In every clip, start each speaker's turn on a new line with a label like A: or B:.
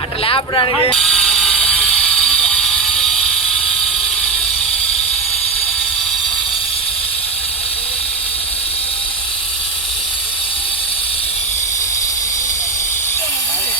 A: అట్లా లేపడానికి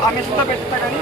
B: ఆ మిషన్లో పెట్టుతా కానీ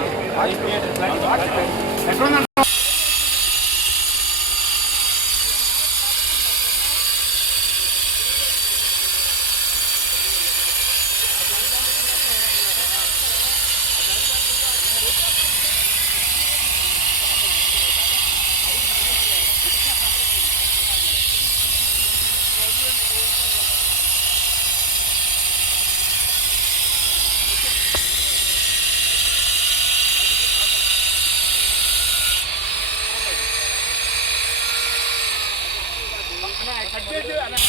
B: ง่ายคันเรื่อะๆนะ